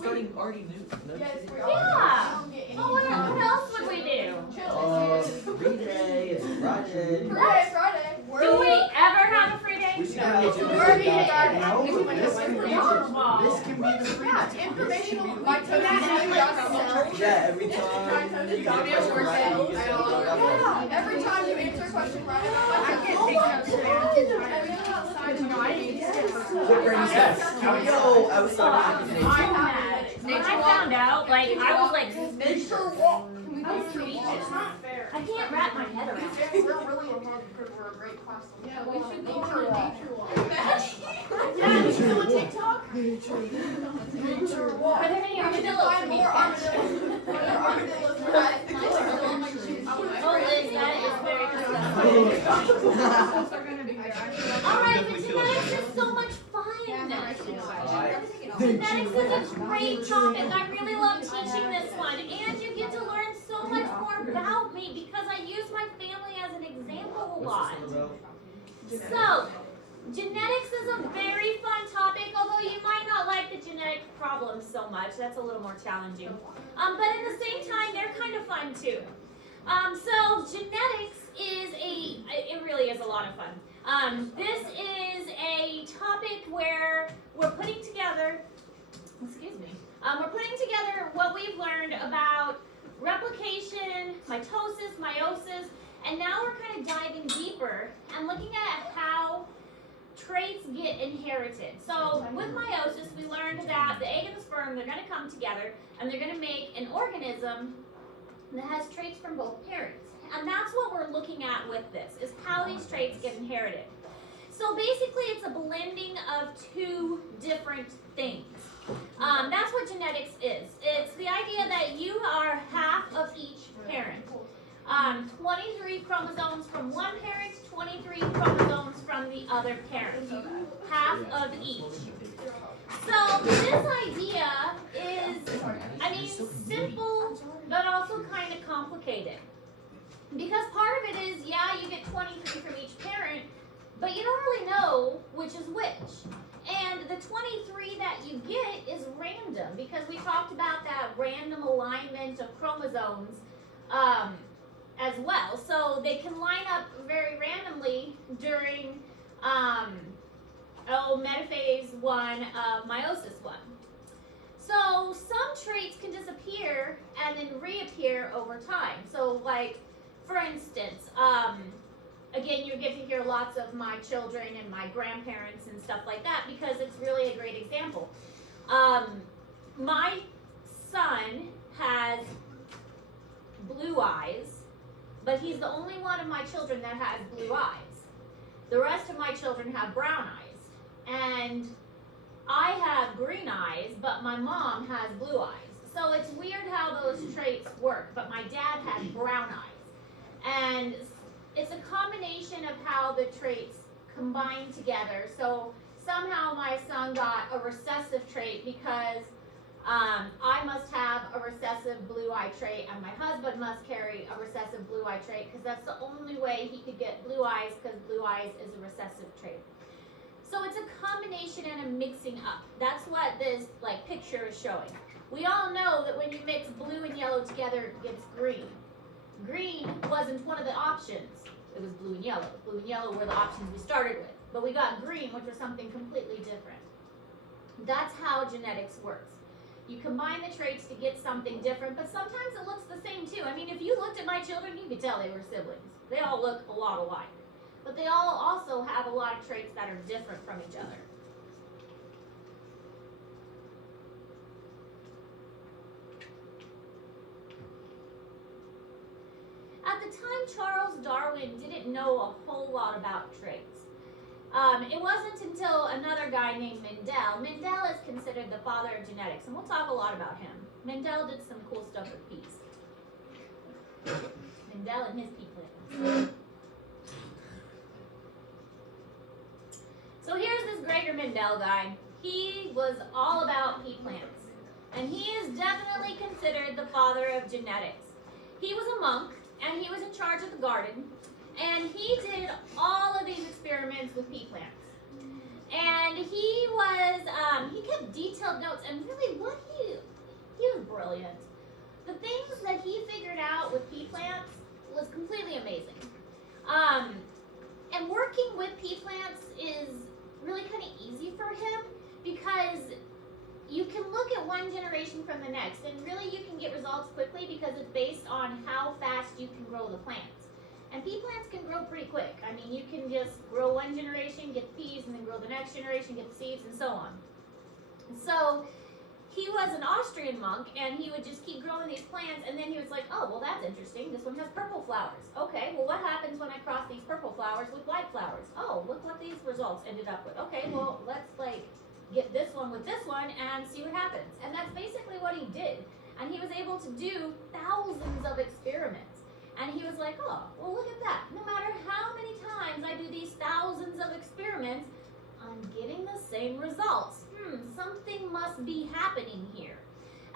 starting already new. No Yes, kidding. we are. Yeah. We don't get any Oh, what else would we do? Free day, it's Friday. Friday. Do we ever have a free day? We should have a We're being No, guided. but this can be this can be the free Yeah, day. informational. This should be Like, the Yeah, every time you get a question right, you get to look up. Yeah, every time you answer a question right, I get Quick brain test. Here we go. I was sorry. When I found out, like, I was like, Nature walk. I was speechless. I can't wrap my head around it. We're really involved because we're a great class. Yeah, we should go on a nature walk. Yeah, we should do a TikTok. Nature walk. Are there any We should armadillos find for me? more armadillos. Are there armadillos? Right. Oh, Liz, that is very disgusting. Alright, but genetics is so much fun. Genetics is a great topic. I really love teaching this one. And you get to learn so much more about me because I use my family as an example a lot. So, genetics is a very fun topic, although you might not like the genetic problems so much. That's a little more challenging. But at the same time, they're kind of fun too. So genetics is it really is a lot of fun. This is a topic where we're putting together, we're putting together what we've learned about replication, mitosis, meiosis, and now we're kind of diving deeper and looking at how traits get inherited. So with meiosis, we learned that the egg and the sperm, they're going to come together and they're going to make an organism that has traits from both parents. And that's what we're looking at with this, is how these traits get inherited. So basically it's a blending of two different things. That's what genetics is. It's the idea that you are half of each parent. 23 chromosomes from one parent, 23 chromosomes from the other parent. Half of each. So this idea is, I mean, simple, but also kind of complicated. Because part of it is, yeah, you get 23 from each parent, but you don't really know which is which. And the 23 that you get is random, because we talked about that random alignment of chromosomes as well. So they can line up very randomly during metaphase 1 of meiosis 1. So some traits can disappear and then reappear over time. So like, for instance, again, you get to hear lots of my children and my grandparents and stuff like that because it's really a great example. My son has blue eyes, but he's the only one of my children that has blue eyes. The rest of my children have brown eyes. And I have green eyes, but my mom has blue eyes. So it's weird how those traits work, but my dad has brown eyes. And it's a combination of how the traits combine together. So somehow my son got a recessive trait because I must have a recessive blue eye trait, and my husband must carry a recessive blue eye trait because that's the only way he could get blue eyes, because blue eyes is a recessive trait. So it's a combination and a mixing up. That's what this picture is showing. We all know that when you mix blue and yellow together, it gets green. Green wasn't one of the options. It was blue and yellow. Blue and yellow were the options we started with. But we got green, which was something completely different. That's how genetics works. You combine the traits to get something different, but sometimes it looks the same too. I mean, if you looked at my children, you could tell they were siblings. They all look a lot alike. But they all also have a lot of traits that are different from each other. At the time, Charles Darwin didn't know a whole lot about traits. It wasn't until another guy named Mendel. Mendel is considered the father of genetics, and we'll talk a lot about him. Mendel did some cool stuff with peas. Mendel and his pea plants. So here's this Gregor Mendel guy. He was all about pea plants, and he is definitely considered the father of genetics. He was a monk, and he was in charge of the garden, and he did all of these experiments with pea plants. And he kept detailed notes, and really what he brilliant. The things that he figured out with pea plants was completely amazing. And working with pea plants is really kind of easy for him because you can look at one generation from the next, and really you can get results quickly because it's based on how fast you can grow the plants. And pea plants can grow pretty quick. I mean, you can just grow one generation, get the peas, and then grow the next generation, get the seeds, and so on. And so he was an Austrian monk, and he would just keep growing these plants, and then he was like, oh, well, that's interesting. This one has purple flowers. Okay, well, what happens when I cross these purple flowers with white flowers? Oh, look what these results ended up with. Okay, well, let's, get this one with this one and see what happens. And that's basically what he did. And he was able to do thousands of experiments. And he was like, oh, well, look at that. No matter how many times I do these thousands of experiments, I'm getting the same results. Something must be happening here.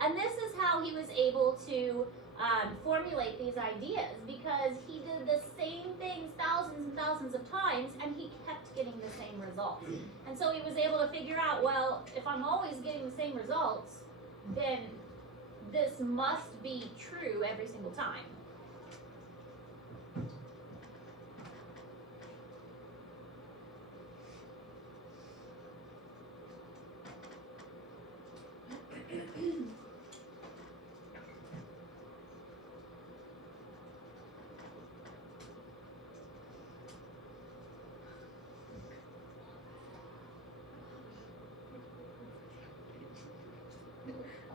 And this is how he was able to formulate these ideas, because he did the same things thousands and thousands of times, and he kept getting the same results. And so he was able to figure out, well, if I'm always getting the same results, then this must be true every single time.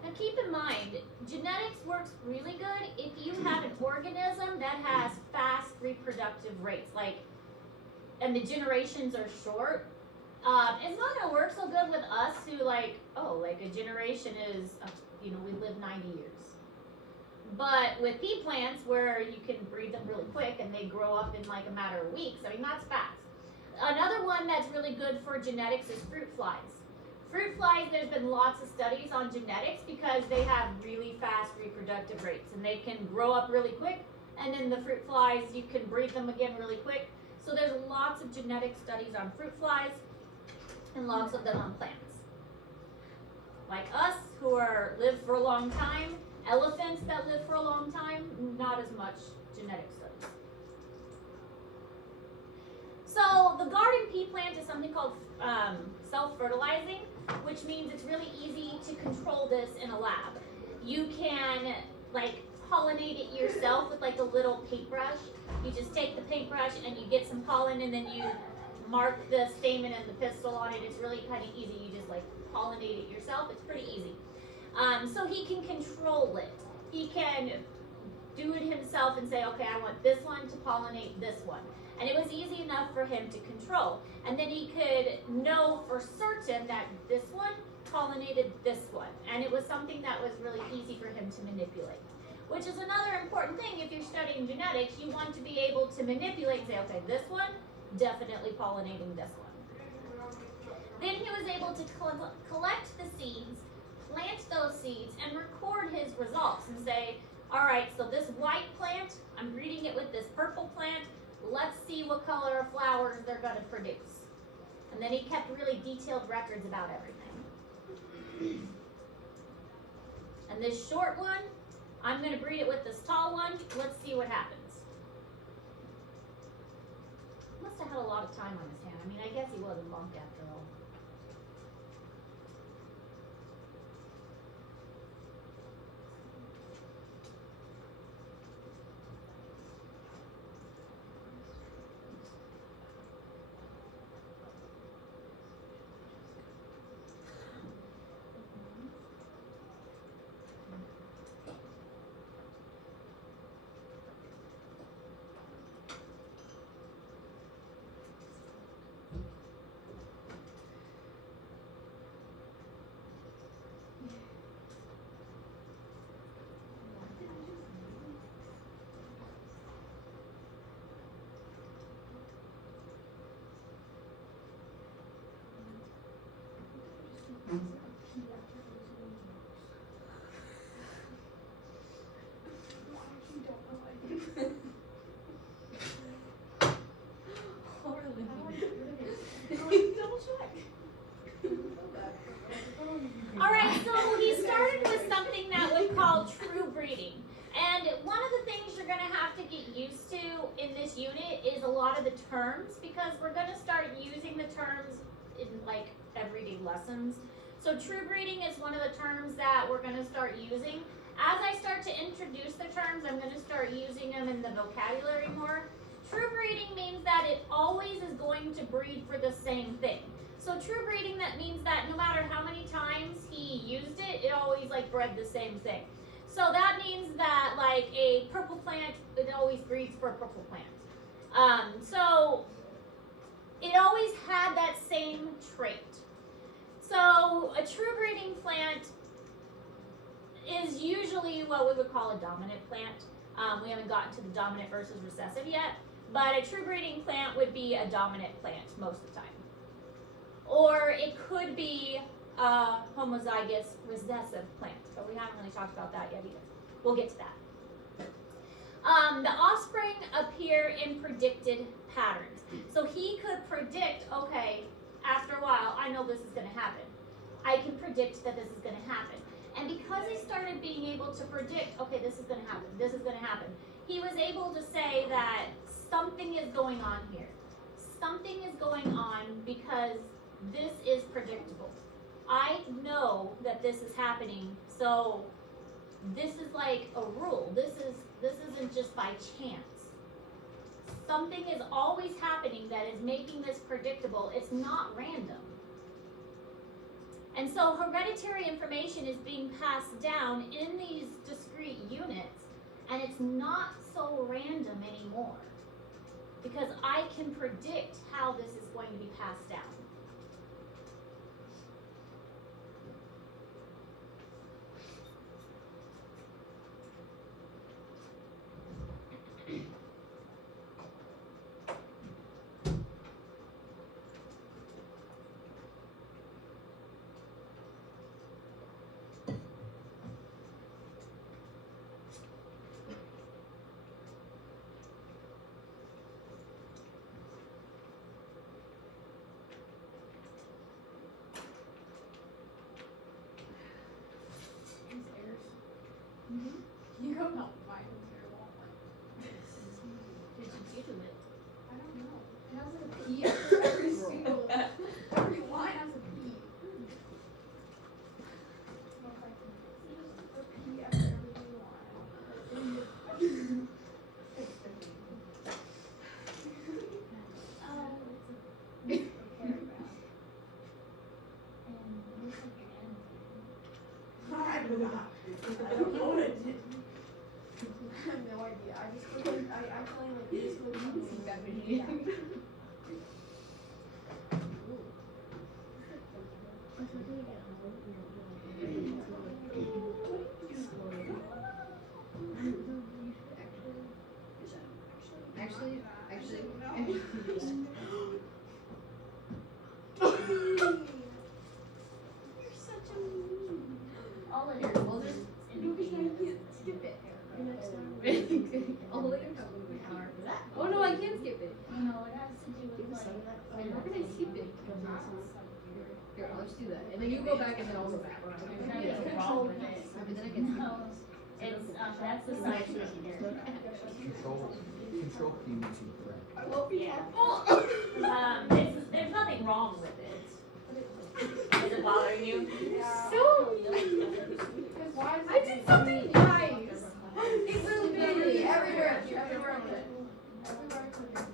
Now keep in mind, genetics works really good if you have an organism that has fast reproductive rates, and the generations are short. It's not gonna work so good with us who a generation is, we live 90 years. But with pea plants, where you can breed them really quick and they grow up in a matter of weeks, that's fast. Another one that's really good for genetics is fruit flies. Fruit flies, there's been lots of studies on genetics because they have really fast reproductive rates and they can grow up really quick, and then the fruit flies, you can breed them again really quick. So there's lots of genetic studies on fruit flies and lots of them on plants. Like us, who live for a long time, elephants that live for a long time, not as much genetic studies. So the garden pea plant is something called self-fertilizing, which means it's really easy to control this in a lab. You can pollinate it yourself with a little paintbrush. You just take the paintbrush and you get some pollen, and then you mark the stamen and the pistil on it. It's really kind of easy. You just pollinate it yourself. It's pretty easy. So he can control it. He can do it himself and say, okay, I want this one to pollinate this one. And it was easy enough for him to control. And then he could know for certain that this one pollinated this one. And it was something that was really easy for him to manipulate. Which is another important thing. If you're studying genetics, you want to be able to manipulate and say, okay, this one, definitely pollinating this one. Then he was able to collect the seeds, plant those seeds, and record his results and say, all right, so this white plant, I'm breeding it with this purple plant. Let's see what color of flowers they're going to produce. And then he kept really detailed records about everything. And this short one, I'm going to breed it with this tall one. Let's see what happens. Must have had a lot of time on his hand. I guess he was a monk after all. All right, so he started with something that would cause of the terms because we're gonna start using the terms in like everyday lessons. So true breeding is one of the terms that we're gonna start using. As I start to introduce the terms, I'm gonna start using them in the vocabulary more. True breeding means that it always is going to breed for the same thing. So true breeding, that means that no matter how many times he used it, it always like bred the same thing. So that means that like a purple plant, it always breeds for a purple plant. So it always had that same trait. So a true breeding plant is usually what we would call a dominant plant. We haven't gotten to the dominant versus recessive yet, but a true breeding plant would be a dominant plant most of the time. Or it could be a homozygous recessive plant, but we haven't really talked about that yet either. We'll get to that. The offspring appear in predicted patterns. So he could predict, okay, after a while, I know this is going to happen. I can predict that this is going to happen. And because he started being able to predict, okay, this is going to happen, this is going to happen, he was able to say that something is going on here. Something is going on because this is predictable. I know that this is happening, so this is like a rule. This isn't just by chance. Something is always happening that is making this predictable. It's not random. And so hereditary information is being passed down in these discrete units, and it's not so random anymore because I can predict how this is going to be passed down. You go help find your Walmart. Did you do it? I don't know. It has a P after every single, every line has a P. Look like a P after every line. I don't know what it did. I have no idea. I just look like I actually like this looks like that video. Actually. You're such a mean. All it is. Well, just Skip it. Oh no, I can't skip it. no, it has to do with like. How can I skip it? Here, I'll just do that. And then you go back and then I'll go back. Nothing wrong with it. But then I can skip No, it's that's the side here. Control P makes you correct. Yeah. There's nothing wrong with it. Is it bothering you? So, Because why is I it did something nice. It will literally be. everywhere I click. Everywhere I click.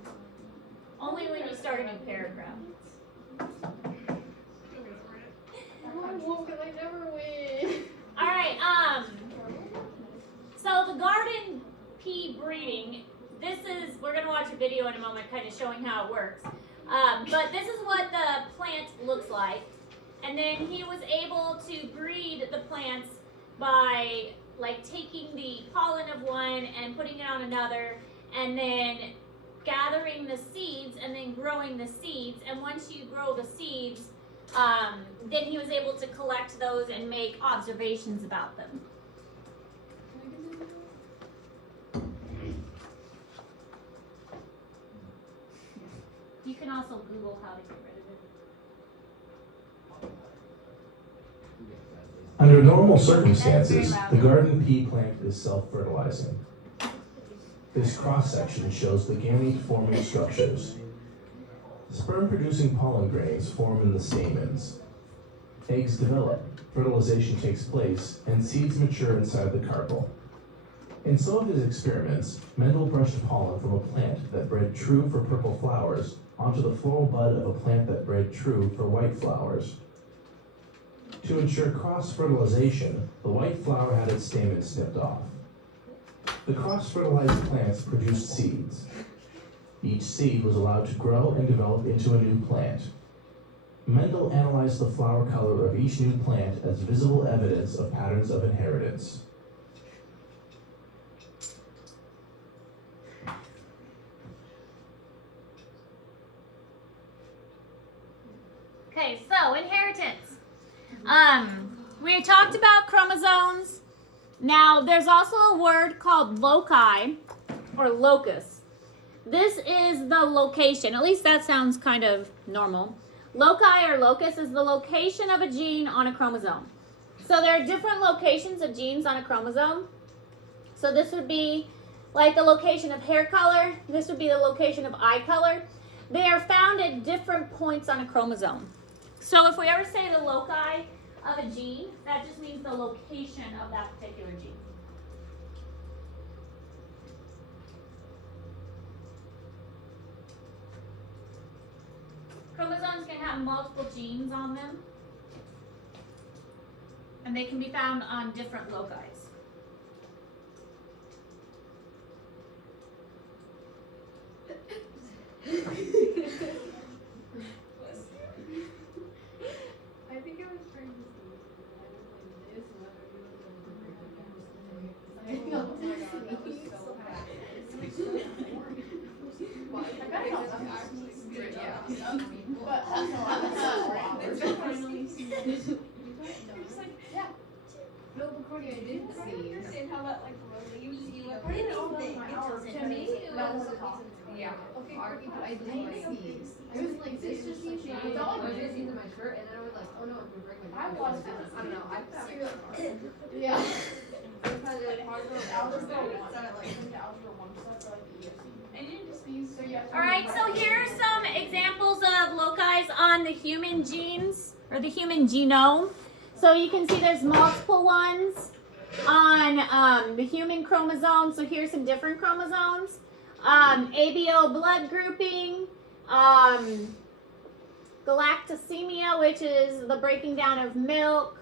Only when you start a new paragraph. Because I never win. All right. So the garden pea breeding. We're gonna watch a video in a moment, kind of showing how it works. But this is what the plant looks like. And then he was able to breed the plants by like taking the pollen of one and putting it on another, and then gathering the seeds and then growing the seeds. And once you grow the seeds, then he was able to collect those and make observations about them. You can also Google how to get rid of it. Under normal circumstances, the garden pea plant is self-fertilizing. This cross-section shows the gamete-forming structures. Sperm-producing pollen grains form in the stamens. Eggs develop, fertilization takes place, and seeds mature inside the carpel. In some of his experiments, Mendel brushed pollen from a plant that bred true for purple flowers onto the floral bud of a plant that bred true for white flowers. To ensure cross-fertilization, the white flower had its stamen snipped off. The cross-fertilized plants produced seeds. Each seed was allowed to grow and develop into a new plant. Mendel analyzed the flower color of each new plant as visible evidence of patterns of inheritance. Okay, so inheritance. We talked about chromosomes. Now, there's also a word called loci or locus. This is the location. At least that sounds kind of normal. Loci or locus is the location of a gene on a chromosome. So there are different locations of genes on a chromosome. So this would be like the location of hair color. This would be the location of eye color. They are found at different points on a chromosome. So if we ever say the loci of a gene, that just means the location of that particular gene. Chromosomes can have multiple genes on them, and they can be found on different loci. I think I was trying to see if I was like this, whether you were going to break it down. I felt Oh my God, that was so bad. I bet it was actually good, yeah. But yeah. No, but Courtney, I didn't see. understand how that like relieves you. What do you think it doesn't To me, make it That was was awesome. Yeah. okay, Courtney, but I didn't see. I was like, this just like shade. I thought I was just into my shirt, and then I was like, oh no, I'm gonna break my I neck. was, I don't know, I found it really hard. Yeah. Because it hard for algebra 1, so I like went to algebra 1 stuff for like the ESC. And you just use, so you have to. All right, so here are some examples of loci on the human genes or the human genome. So you can see there's multiple ones on the human chromosome. So here's some different chromosomes. ABO blood grouping, galactosemia, which is the breaking down of milk,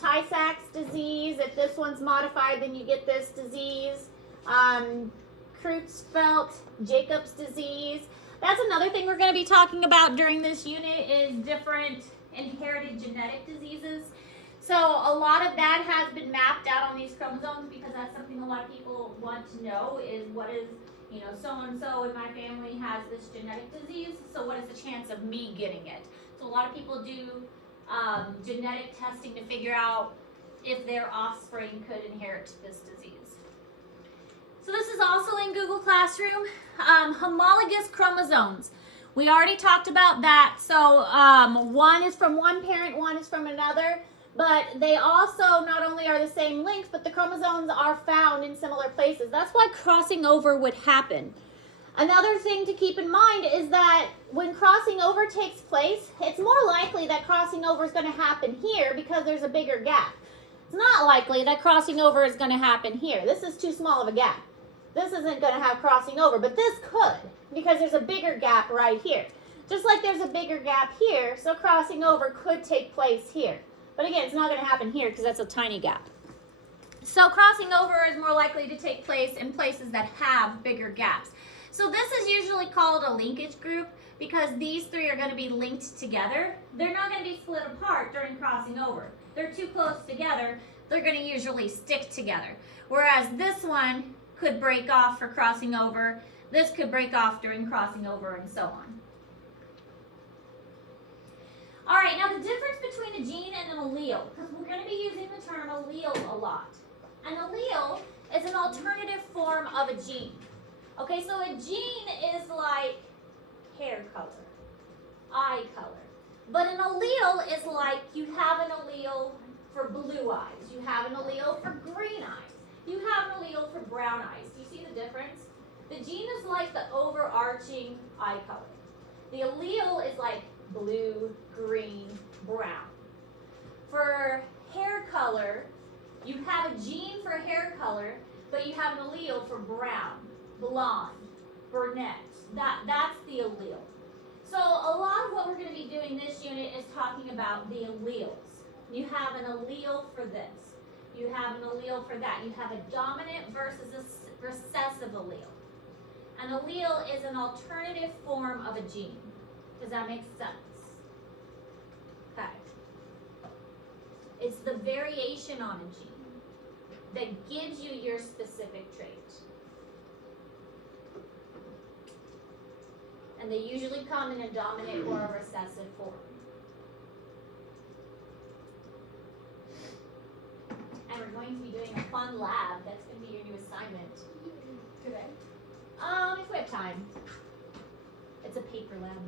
Tay-Sachs disease. If this one's modified, then you get this disease. Creutzfeldt Jacobs disease. That's another thing we're going to be talking about during this unit is different inherited genetic diseases. So a lot of that has been mapped out on these chromosomes because that's something a lot of people want to know is what is, you know, so-and-so in my family has this genetic disease, so what is the chance of me getting it? So a lot of people do genetic testing to figure out if their offspring could inherit this disease. So this is also in Google Classroom. Homologous chromosomes. We already talked about that. So one is from one parent, one is from another. But they also not only are the same length, but the chromosomes are found in similar places. That's why crossing over would happen. Another thing to keep in mind is that when crossing over takes place, it's more likely that crossing over is going to happen here because there's a bigger gap. It's not likely that crossing over is going to happen here. This is too small of a gap. This isn't going to have crossing over, but this could because there's a bigger gap right here. Just like there's a bigger gap here, so crossing over could take place here. But again, it's not going to happen here because that's a tiny gap. So crossing over is more likely to take place in places that have bigger gaps. So this is usually called a linkage group because these three are going to be linked together. They're not going to be split apart during crossing over. They're too close together. They're going to usually stick together. Whereas this one could break off for crossing over. This could break off during crossing over and so on. All right, now the difference between a gene and an allele, because we're going to be using the term allele a lot. An allele is an alternative form of a gene. Okay, so a gene is like hair color, eye color. But an allele is like you have an allele for blue eyes. You have an allele for green eyes. you have an allele for brown eyes. Do you see the difference? The gene is like the overarching eye color. The allele is like blue, green, brown. For hair color, you have a gene for hair color, but you have an allele for brown, blonde, brunette. That's the allele. So a lot of what we're going to be doing this unit is talking about the alleles. You have an allele for this. You have an allele for that. You have a dominant versus a recessive allele. An allele is an alternative form of a gene. Does that make sense? Okay. It's the variation on a gene that gives you your specific trait. And they usually come in a dominant or a recessive form. And we're going to be doing a fun lab. That's going to be your new assignment. Today? If we have time. It's a paper lab.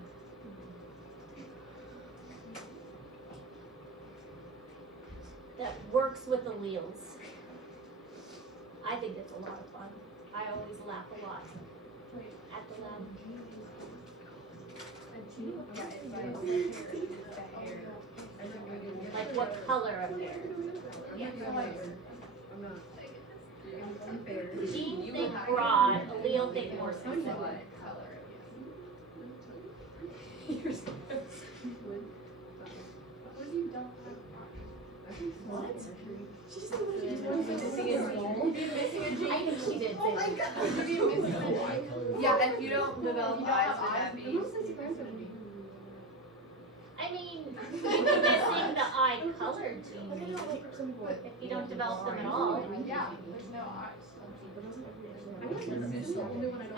That works with alleles. I think it's a lot of fun. I always laugh a lot at the lab. Like what color of hair? Gene think broad, allele think more specific. What? She just missing a gene. I think she did. Oh my god. Yeah, if you don't develop eyes, would that be? I mean, you'd be missing the eye colored gene if you don't develop them at all. Yeah, there's no eyes.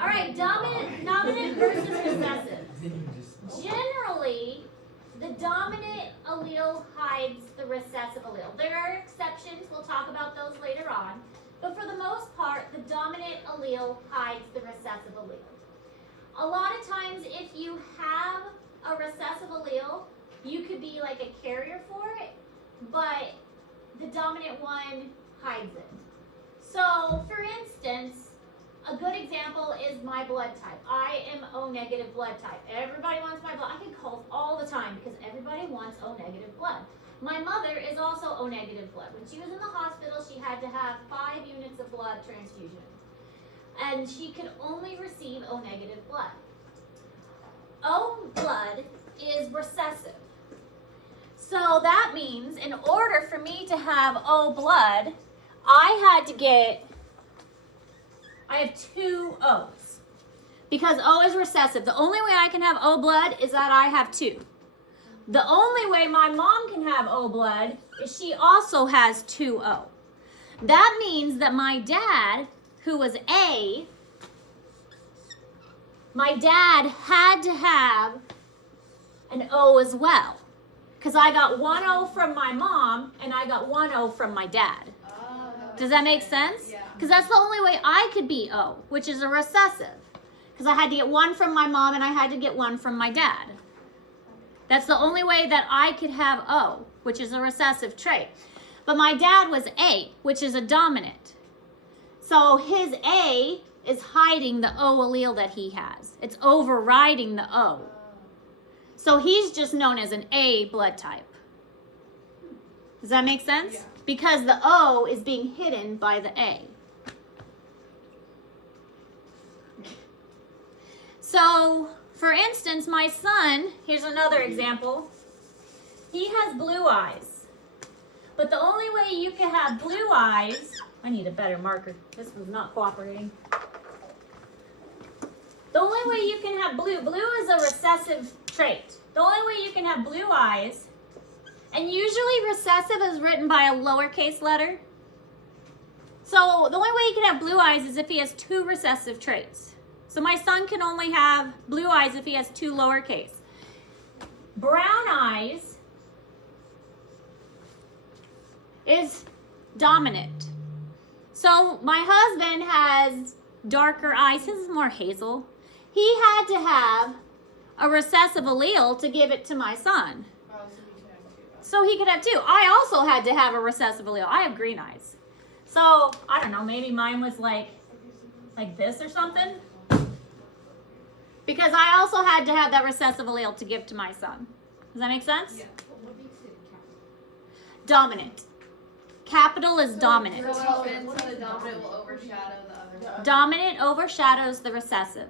All right, dominant versus recessive. Generally, the dominant allele hides the recessive allele. There are exceptions. We'll talk about those later on. But for the most part, the dominant allele hides the recessive allele. A lot of times, if you have a recessive allele, you could be like a carrier for it, but the dominant one hides it. So, for instance, a good example is my blood type. I am O negative blood type. Everybody wants my blood. I get calls all the time because everybody wants O negative blood. My mother is also O negative blood. When she was in the hospital, she had to have 5 units of blood transfusion. And she could only receive O negative blood. O blood is recessive. So that means in order for me to have O blood, I have 2 O's. Because O is recessive. The only way I can have O blood is that I have 2. The only way my mom can have O blood is she also has 2 O. That means that my dad, who was A, my dad had to have an O as well. Because I got 1 O from my mom and I got 1 O from my dad. Does that make sense? Yeah. Because that's the only way I could be O, which is a recessive. Because I had to get 1 from my mom and I had to get 1 from my dad. That's the only way that I could have O, which is a recessive trait. But my dad was A, which is a dominant. So his A is hiding the O allele that he has. It's overriding the O. So he's just known as an A blood type. Does that make sense? Yeah. Because the O is being hidden by the A. So, for instance, my son, here's another example. He has blue eyes. But the only way you can have blue eyes, I need a better marker. This one's not cooperating. The only way you can have blue is a recessive trait. The only way you can have blue eyes, and usually recessive is written by a lowercase letter. So the only way you can have blue eyes is if he has 2 recessive traits. So my son can only have blue eyes if he has 2 lowercase. Brown eyes is dominant. So my husband has darker eyes. His is more hazel. He had to have a recessive allele to give it to my son. Oh, so we can have 2. So he could have 2. I also had to have a recessive allele. I have green eyes. So, I don't know, maybe mine was like this or something. Because I also had to have that recessive allele to give to my son. Does that make sense? Yeah. Dominant. Capital is dominant. So the dominant will overshadow the other. Dominant overshadows the recessive.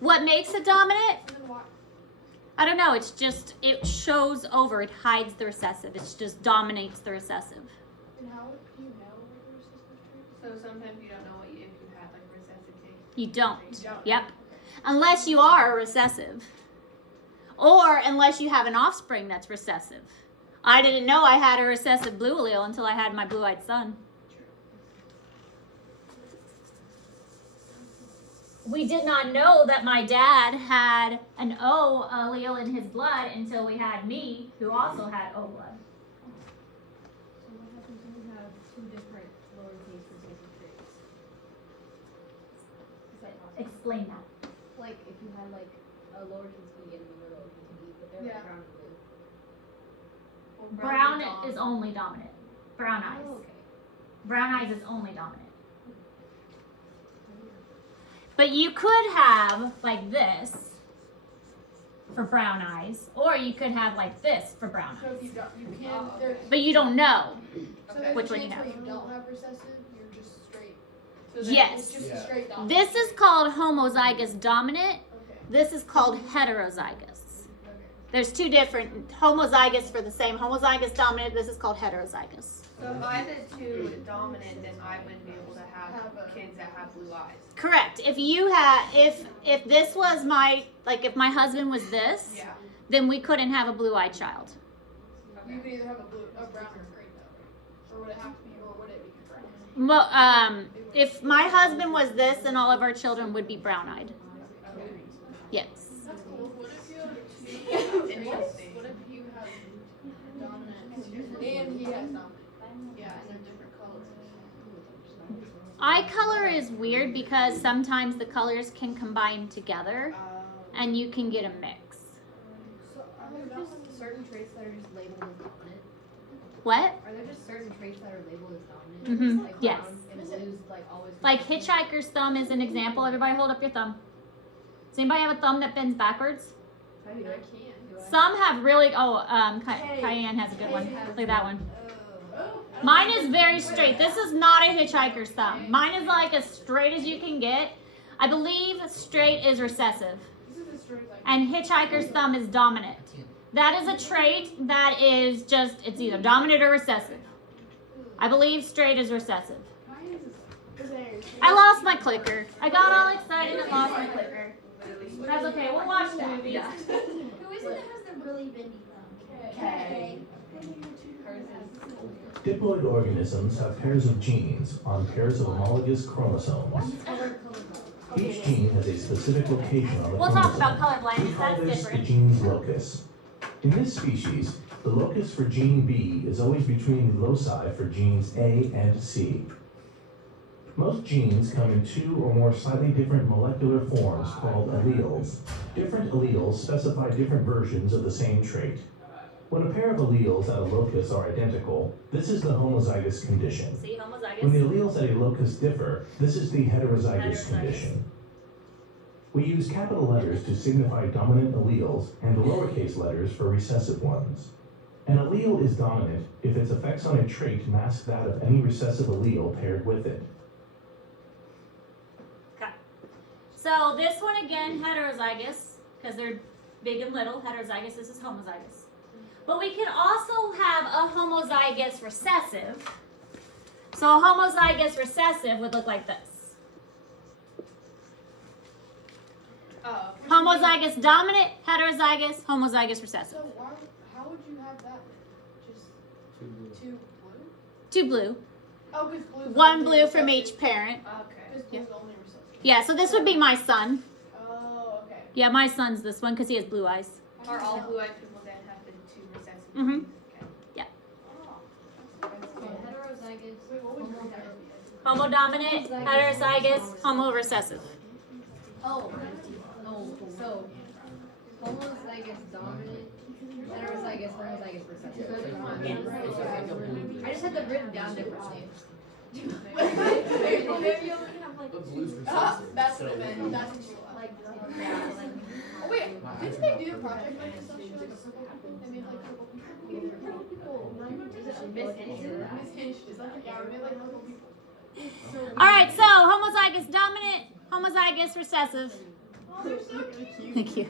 What makes it dominant? I don't know. It's just, it shows over. It hides the recessive. It just dominates the recessive. And how do you know what the recessive trait is? So sometimes you don't know if you had like recessive case. You don't. You don't. Yep. Unless you are a recessive. Or unless you have an offspring that's recessive. I didn't know I had a recessive blue allele until I had my blue-eyed son. We did not know that my dad had an O allele in his blood until we had me, who also had O blood. So what happens when you have two different lowercase recessive traits? Is that possible? Explain that. Like if you had like a lowercase b and another lowercase b, but they're Yeah. like brown and blue. Well, Brown is is only dominant. Brown eyes. Oh, okay. Brown eyes is only dominant. But you could have like this for brown eyes, or you could have like this for brown So eyes. if you don't, you can. There, But you don't know. so Okay. there's Which a one you chance have. where you don't have recessive. You're just straight. So Yes. It's just Yeah. a straight dominant. This is called homozygous dominant. Okay. This is called heterozygous. Okay. There's two different homozygous for the same homozygous dominant. This is called heterozygous. So if I did two dominant, then I wouldn't be able to have Have a- kids that have blue eyes. Correct. If you had, if this was my, like if my husband was this, Yeah. then we couldn't have a blue-eyed child. You could either have a brown or green though, or would it have to be, or would it be brown? If my husband was this, then all of our children would be brown-eyed. Yes. That's cool. What if you have two? Interesting. What if you have dominant and he has dominant? Yeah, and they're different colors. Eye color is weird because sometimes the colors can combine together and you can get a mix. So are there just certain traits that are just labeled as dominant? What? Are there just certain traits that are labeled as dominant? Mhm, Like yes. brown and blues, like always. Like hitchhiker's thumb is an example. Everybody hold up your thumb. Does anybody have a thumb that bends backwards? I can. Some have really, Cayenne has a good one. Look at that one. Mine is very straight. This is not a hitchhiker's thumb. Mine is like as straight as you can get. I believe straight is recessive. This is a straight like. And hitchhiker's thumb is dominant. That is a trait that is just, it's either dominant or recessive. I believe straight is recessive. I lost my clicker. I got all excited and lost my clicker. That's okay, we'll watch the movie. Who is it that has the really bendy thumb? K. Diploid organisms have pairs of genes on pairs of homologous chromosomes. Each gene has a specific location on the We'll talk chromosome. about colorblindness, We call that's this the different. gene's locus. In this species, the locus for gene B is always between the loci for genes A and C. Most genes come in two or more slightly different molecular forms called alleles. Different alleles specify different versions of the same trait. When a pair of alleles at a locus are identical, this is the homozygous condition. See, When the homozygous? alleles at a locus differ, this is the heterozygous Heterozygous. condition. We use capital letters to signify dominant alleles and lowercase letters for recessive ones. An allele is dominant if its effects on a trait mask that of any recessive allele paired with it. So this one again, heterozygous, because they're big and little. Heterozygous, this is homozygous. But we can also have a homozygous recessive. So a homozygous recessive would look like this. Oh. Homozygous dominant, heterozygous, homozygous recessive. So why? How would you have that? Just two blue? Two blue. Oh, because blue. One blue from each parent. Okay. Because blue's only recessive. Yeah, so this would be my son. Oh, okay. Yeah, my son's this one because he has blue eyes. Are all blue-eyed people that have the two recessive? Mhm. Okay. Heterozygous. Wait, what was heterozygous? Homodominant, heterozygous, homorecessive. Oh, no. So, homozygous dominant, heterozygous homozygous, homozygous recessive. Those are the ones. Yeah. I just had them written down differently. Maybe you only have like. The blues Ah, recessive. that's so what I meant. That's what you Like, yeah, like. Oh wait, didn't they do a project like this last year? Like purple people? They made like purple people. Purple people. is it Miss Hinton? Miss Hinch is like yeah, we made like purple people. All right, so homozygous dominant, homozygous recessive. Oh, they're so cute. Thank you.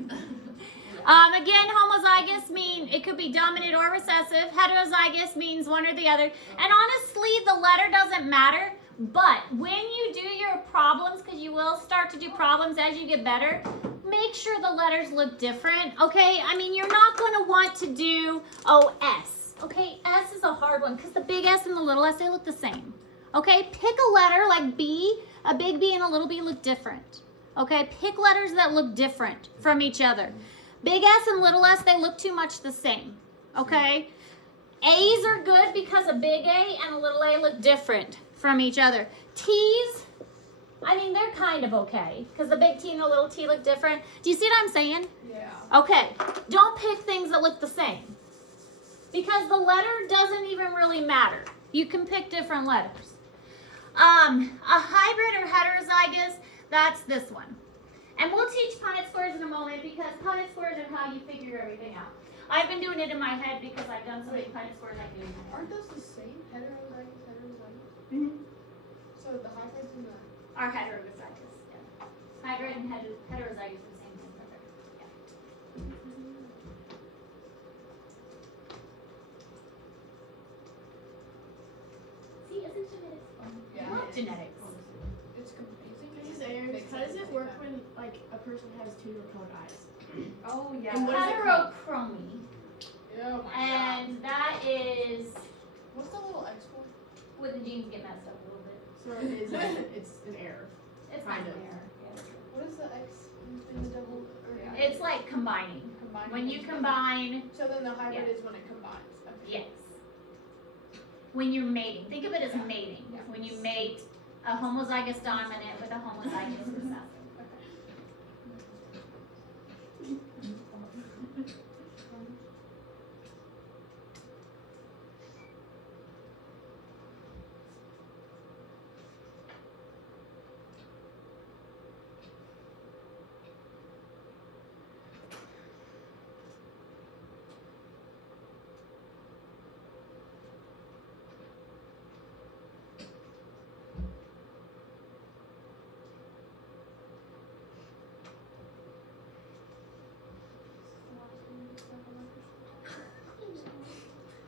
Again, homozygous mean it could be dominant or recessive. Heterozygous means one or the other. And honestly, the letter doesn't matter. But when you do your problems, because you will start to do problems as you get better, make sure the letters look different, okay? I mean, you're not going to want to do, S. Okay, S is a hard one because the big S and the little s, they look the same. Okay, pick a letter like B, a big B and a little b look different. Okay, pick letters that look different from each other. Big S and little s, they look too much the same. Okay, A's are good because a big A and a little a look different from each other. T's, I mean, they're kind of okay because the big T and the little t look different. Do you see what I'm saying? Yeah. Okay, don't pick things that look the same because the letter doesn't even really matter. You can pick different letters. A hybrid or heterozygous, that's this one. And we'll teach Punnett squares in a moment because Punnett squares are how you figure everything out. I've been doing it in my head because I've done so many Punnett squares I do. Aren't those the same? Heterozygous. Mm-hmm. So the hybrids and the. Are heterozygous. Yeah. Hybrid and heterozygous are the same thing. Yeah. See, isn't genetics fun? Yeah. I love genetics. It's confusing. How does it work when like a person has two colored eyes? Oh yeah. And what is it called? Heterochromy. Oh my And that is What's the little X for? when the genes get messed up a little bit. So it is it's an error. It's Kind kind of of. rare. Yeah. What is the X in the double? Or It's like combining. combining. When you combine, So then the hybrid is when it combines. Okay. yes. When you're mating, think of it as mating. Yeah. When you mate a homozygous dominant with a homozygous recessive.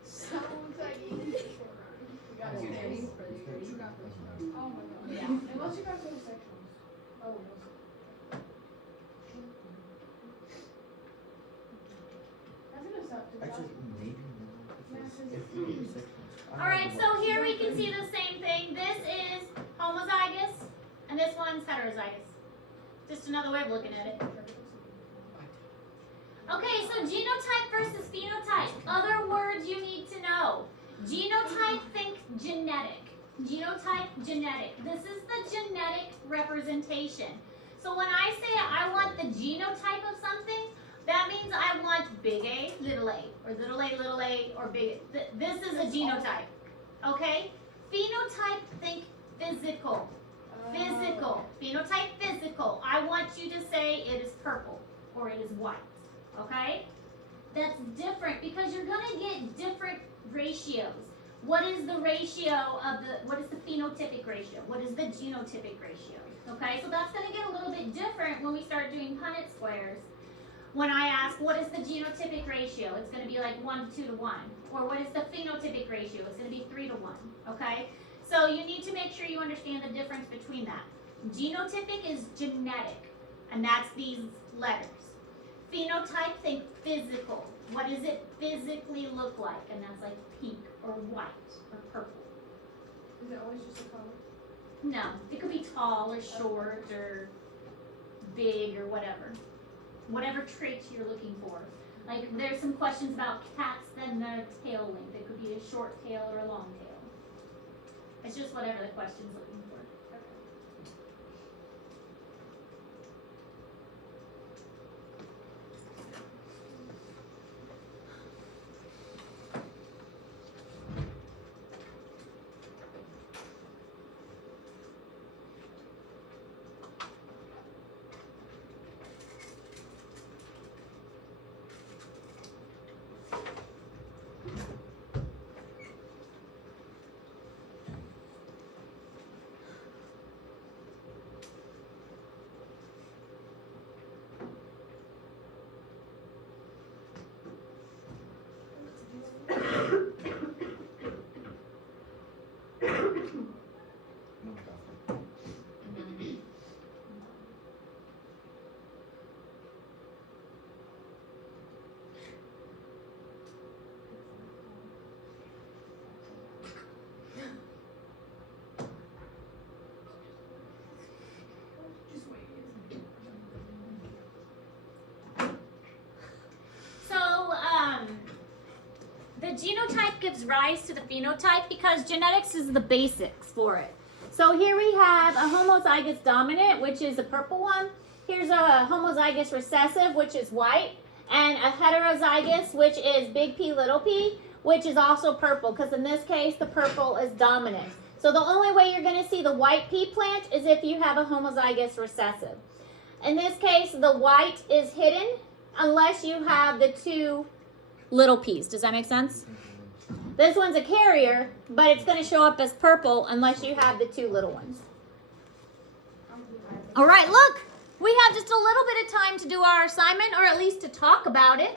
So exciting. We got it. Oh my god. Yeah. Unless you guys have sections. Oh no. That's gonna suck. Actually, maybe not, because if we do sections. All right, so here we can see the same thing. This is homozygous, and this one's heterozygous. Just another way of looking at it. Okay, so genotype versus phenotype. Other words you need to know. Genotype, think genetic. Genotype, genetic. This is the genetic representation. So when I say I want the genotype of something, that means I want big A, or little a, or big A. This is a genotype. Okay? Phenotype, think physical. Physical. Phenotype, physical. I want you to say it is purple or it is white. Okay? That's different because you're going to get different ratios. What is the ratio of what is the phenotypic ratio? What is the genotypic ratio? Okay, so that's going to get a little bit different when we start doing Punnett squares. When I ask what is the genotypic ratio, it's going to be like 1 to 2 to 1. Or what is the phenotypic ratio? It's going to be 3 to 1. Okay, so you need to make sure you understand the difference between that. Genotypic is genetic, and that's these letters. Phenotype, think physical. What does it physically look like? And that's like pink or white or purple. Is it always just a color? No, it could be tall or short or big or whatever. Whatever traits you're looking for. Like there's some questions about cats and the tail length. It could be a short tail or a long tail. It's just whatever the question's looking for. the genotype gives rise to the phenotype because genetics is the basics for it. So here we have a homozygous dominant, which is a purple one. Here's a homozygous recessive, which is white, and a heterozygous, which is big P, little p, which is also purple, because in this case, the purple is dominant. So the only way you're going to see the white pea plant is if you have a homozygous recessive. In this case, the white is hidden unless you have the two little peas. Does that make sense? This one's a carrier, but it's going to show up as purple unless you have the two little ones. All right, look. We have just a little bit of time to do our assignment, or at least to talk about it.